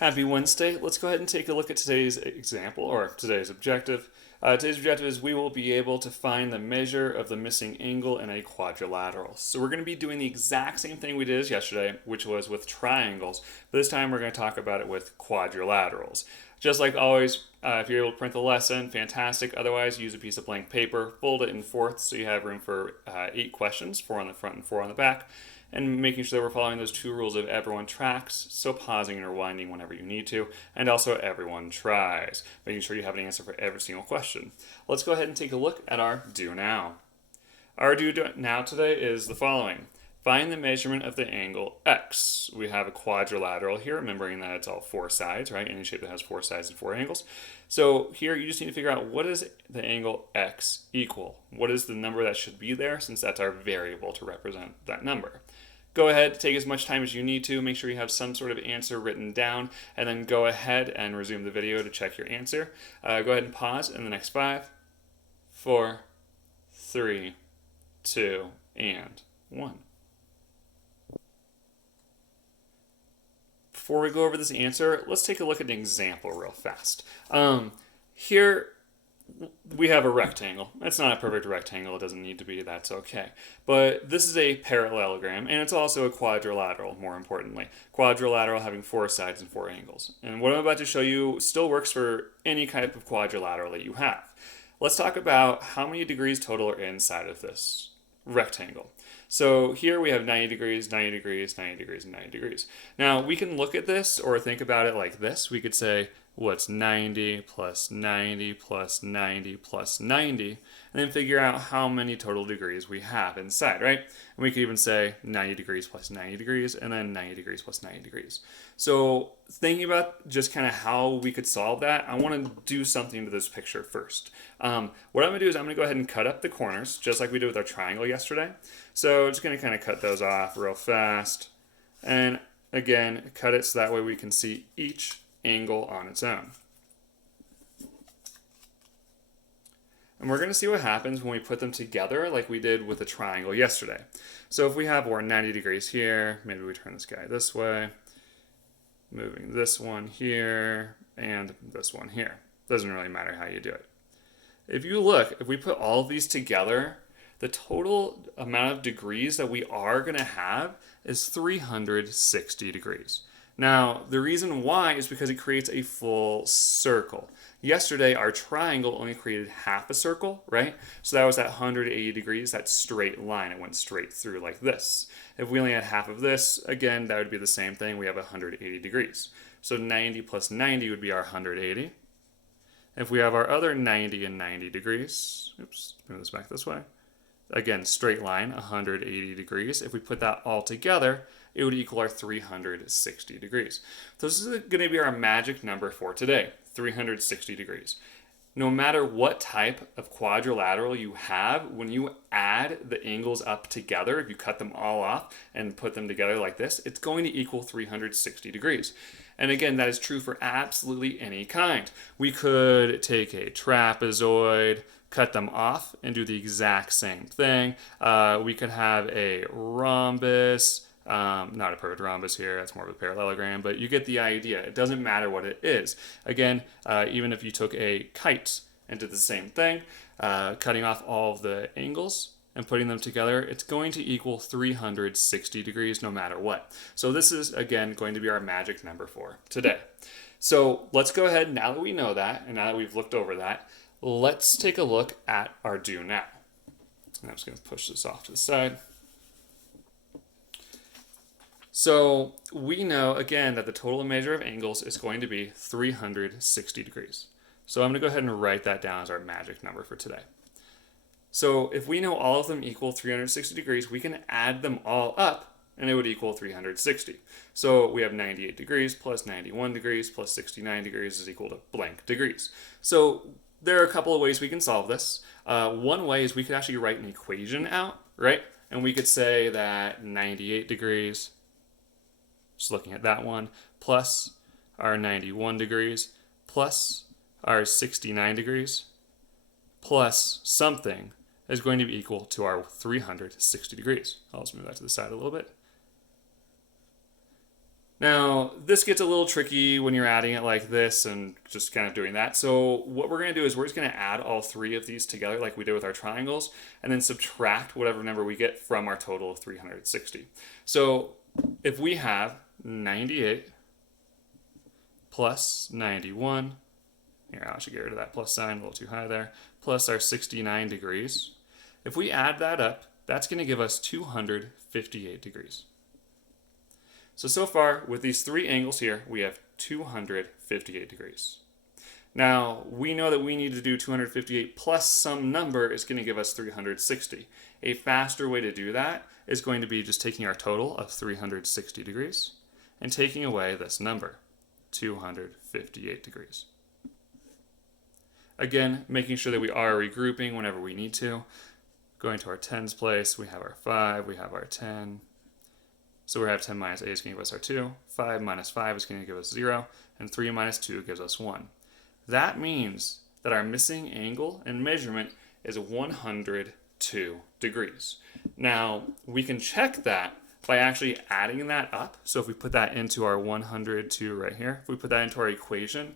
Happy Wednesday. Let's go ahead and take a look at today's example, or today's objective. Today's objective is we will be able to find the measure of the missing angle in a quadrilateral. So we're going to be doing the exact same thing we did as yesterday, which was with triangles. But this time we're going to talk about it with quadrilaterals. Just like always, if you're able to print the lesson, fantastic. Otherwise, use a piece of blank paper, fold it in fourths so you have room for 8 questions, 4 on the front and 4 on the back, and making sure that we're following those 2 rules of everyone tracks, so pausing and rewinding whenever you need to, and also everyone tries, making sure you have an answer for every single question. Let's go ahead and take a look at our do now. Our do now today is the following. Find the measurement of the angle x. We have a quadrilateral here, remembering that it's all 4 sides, right? Any shape that has 4 sides and 4 angles. So here you just need to figure out what is the angle x equal? What is the number that should be there, since that's our variable to represent that number? Go ahead, take as much time as you need to, make sure you have some sort of answer written down, and then go ahead and resume the video to check your answer. Go ahead and pause in the next 5, 4, 3, 2, and 1. Before we go over this answer, let's take a look at an example real fast. Here we have a rectangle. It's not a perfect rectangle. It doesn't need to be. That's okay. But this is a parallelogram, and it's also a quadrilateral, more importantly. Quadrilateral having 4 sides and 4 angles. And what I'm about to show you still works for any type of quadrilateral that you have. Let's talk about how many degrees total are inside of this rectangle. So here we have 90 degrees, 90 degrees, 90 degrees, and 90 degrees. Now we can look at this or think about it like this. We could say, what's 90 plus 90 plus 90 plus 90, and then figure out how many total degrees we have inside, right? And we could even say 90 degrees plus 90 degrees, and then 90 degrees plus 90 degrees. So thinking about just kind of how we could solve that, I want to do something to this picture first. What I'm going to do is I'm going to go ahead and cut up the corners, just like we did with our triangle yesterday. So I'm just going to kind of cut those off real fast. And again, cut it so that way we can see each angle on its own. And we're going to see what happens when we put them together like we did with the triangle yesterday. So if we have our 90 degrees here, maybe we turn this guy this way, moving this one here, and this one here. Doesn't really matter how you do it. If you look, if we put all of these together, the total amount of degrees that we are going to have is 360 degrees. Now, the reason why is because it creates a full circle. Yesterday, our triangle only created half a circle, right? So that was at 180 degrees, that straight line. It went straight through like this. If we only had half of this, again, that would be the same thing. We have 180 degrees. So 90 plus 90 would be our 180. If we have our other 90 and 90 degrees, oops, move this back this way. Again, straight line, 180 degrees. If we put that all together, it would equal our 360 degrees. So this is going to be our magic number for today, 360 degrees. No matter what type of quadrilateral you have, when you add the angles up together, if you cut them all off and put them together like this, it's going to equal 360 degrees. And again, that is true for absolutely any kind. We could take a trapezoid, cut them off, and do the exact same thing. We could have a rhombus, not a perfect rhombus here, that's more of a parallelogram, but you get the idea. It doesn't matter what it is. Again, even if you took a kite and did the same thing, cutting off all of the angles and putting them together, it's going to equal 360 degrees no matter what. So this is, again, going to be our magic number for today. So let's go ahead, now that we know that, and now that we've looked over that, let's take a look at our do now. I'm just going to push this off to the side. So we know, again, that the total measure of angles is going to be 360 degrees. So I'm going to go ahead and write that down as our magic number for today. So if we know all of them equal 360 degrees, we can add them all up and it would equal 360. So we have 98 degrees plus 91 degrees plus 69 degrees is equal to blank degrees. So there are a couple of ways we can solve this. One way is we could actually write an equation out, right? And we could say that 98 degrees, just looking at that one, plus our 91 degrees, plus our 69 degrees, plus something is going to be equal to our 360 degrees. I'll just move that to the side a little bit. Now, this gets a little tricky when you're adding it like this and just kind of doing that. So what we're going to do is we're just going to add all three of these together like we did with our triangles and then subtract whatever number we get from our total of 360. So if we have 98 plus 91, here I should get rid of that plus sign, a little too high there, plus our 69 degrees. If we add that up, that's going to give us 258 degrees. So far, with these three angles here, we have 258 degrees. Now, we know that we need to do 258 plus some number is going to give us 360. A faster way to do that is going to be just taking our total of 360 degrees and taking away this number, 258 degrees. Again, making sure that we are regrouping whenever we need to. Going to our tens place, we have our 5, we have our 10. So we have 10 minus 8 is going to give us our 2, 5 minus 5 is going to give us 0, and 3 minus 2 gives us 1. That means that our missing angle and measurement is 102 degrees. Now, we can check that by actually adding that up. So if we put that into our 102 right here, if we put that into our equation,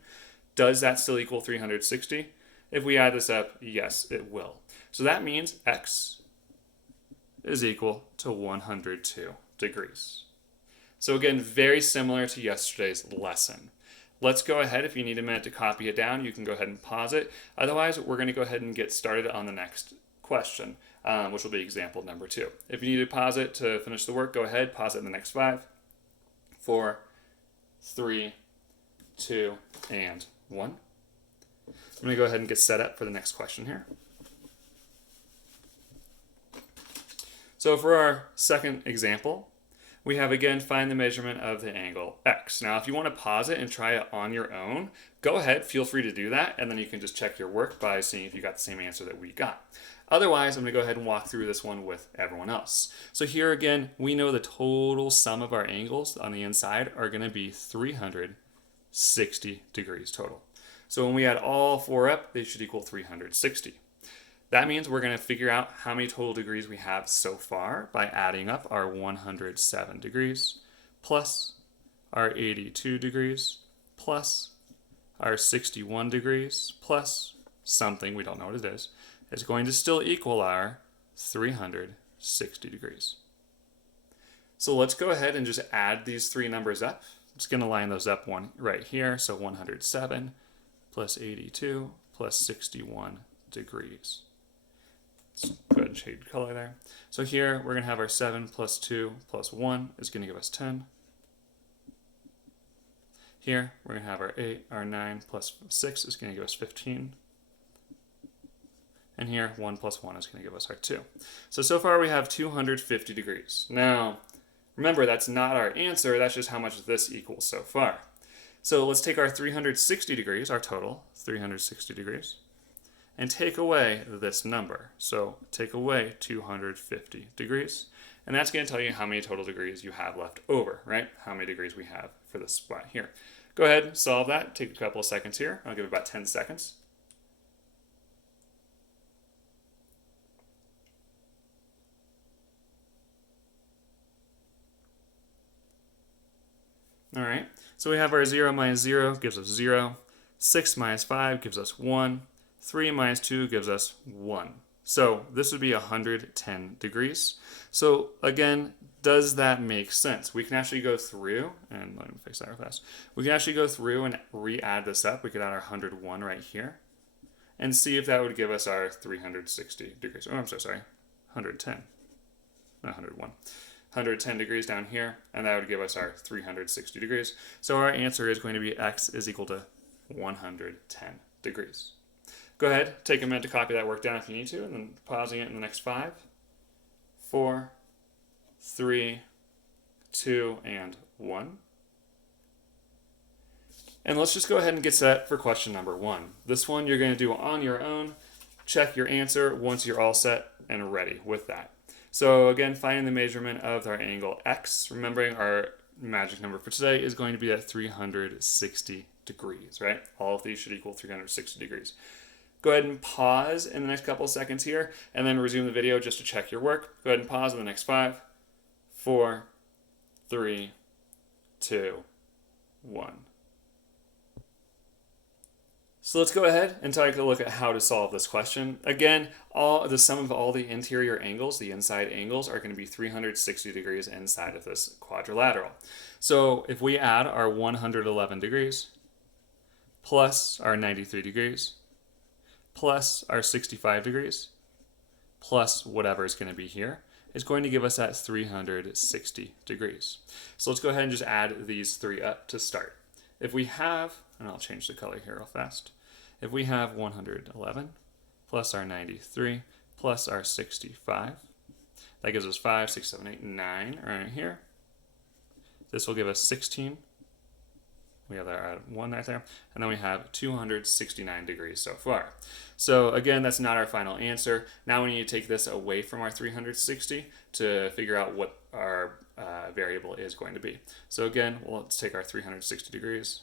does that still equal 360? If we add this up, yes, it will. So that means x is equal to 102 degrees. So again, very similar to yesterday's lesson. Let's go ahead. If you need a minute to copy it down, you can go ahead and pause it. Otherwise, we're going to go ahead and get started on the next question, which will be example number 2. If you need to pause it to finish the work, go ahead, pause it in the next 5, 4, 3, 2, and 1. I'm going to go ahead and get set up for the next question here. So for our second example, we have again find the measurement of the angle x. Now if you want to pause it and try it on your own, go ahead, feel free to do that, and then you can just check your work by seeing if you got the same answer that we got. Otherwise, I'm going to go ahead and walk through this one with everyone else. So here again, we know the total sum of our angles on the inside are going to be 360 degrees total. So when we add all 4 up, they should equal 360. That means we're going to figure out how many total degrees we have so far by adding up our 107 degrees plus our 82 degrees plus our 61 degrees plus something, we don't know what it is going to still equal our 360 degrees. So let's go ahead and just add these three numbers up. I'm just going to line those up one right here. So 107 plus 82 plus 61 degrees. Let's go ahead and shade color there. So here we're going to have our 7 plus 2 plus 1 is going to give us 10. Here we're going to have our 8, our 9 plus 6 is going to give us 15. And here 1 plus 1 is going to give us our 2. So far we have 250 degrees. Now, remember that's not our answer, that's just how much this equals so far. So let's take our 360 degrees, our total, 360 degrees, and take away this number. So take away 250 degrees. And that's going to tell you how many total degrees you have left over, right? How many degrees we have for this spot here. Go ahead, solve that. Take a couple of seconds here. I'll give it about 10 seconds. All right, so we have our 0 minus 0 gives us 0. 6 minus 5 gives us 1. 3 minus 2 gives us 1. So this would be 110 degrees. So again, does that make sense? We can actually go through, and let me fix that real fast. We can actually go through and re-add this up. We could add our 101 right here and see if that would give us our 360 degrees. Oh, I'm so sorry, 110, not 101. 110 degrees down here, and that would give us our 360 degrees. So our answer is going to be x is equal to 110 degrees. Go ahead, take a minute to copy that work down if you need to, and then pausing it in the next 5, 4, 3, 2, and 1. And let's just go ahead and get set for question number 1. This one you're going to do on your own. Check your answer once you're all set and ready with that. So again, finding the measurement of our angle x, remembering our magic number for today is going to be at 360 degrees, right? All of these should equal 360 degrees. Go ahead and pause in the next couple of seconds here, and then resume the video just to check your work. Go ahead and pause in the next 5, 4, 3, 2, 1. So let's go ahead and take a look at how to solve this question. Again, the sum of all the interior angles, the inside angles, are going to be 360 degrees inside of this quadrilateral. So if we add our 111 degrees plus our 93 degrees plus our 65 degrees plus whatever is going to be here, is going to give us that 360 degrees. So let's go ahead and just add these three up to start. If we have, and I'll change the color here real fast. If we have 111 plus our 93 plus our 65, that gives us 5, 6, 7, 8, 9 right here. This will give us 16. We have our 1 right there. And then we have 269 degrees so far. So again, that's not our final answer. Now we need to take this away from our 360 to figure out what our variable is going to be. So again, let's take our 360 degrees.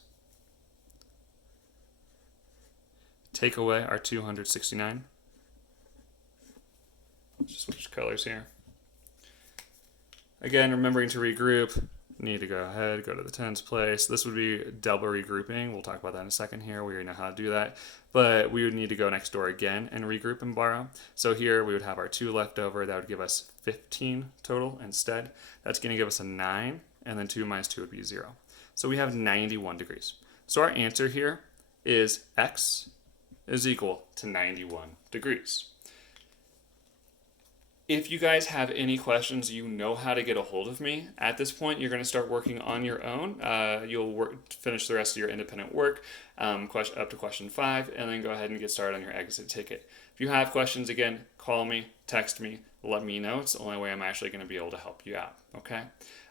Take away our 269. Just switch colors here. Again, remembering to regroup, need to go ahead, go to the tens place. This would be double regrouping. We'll talk about that in a second here. We already know how to do that. But we would need to go next door again and regroup and borrow. So here we would have our 2 left over. That would give us 15 total instead. That's going to give us a 9, and then 2 minus 2 would be 0. So we have 91 degrees. So our answer here is x is equal to 91 degrees. If you guys have any questions, you know how to get a hold of me. At this point, you're going to start working on your own. You'll finish the rest of your independent work up to question 5, and then go ahead and get started on your exit ticket. If you have questions, again, call me, text me, let me know. It's the only way I'm actually going to be able to help you out, okay?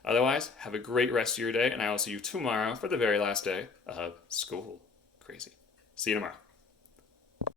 Otherwise, have a great rest of your day, and I will see you tomorrow for the very last day of school. Crazy. See you tomorrow.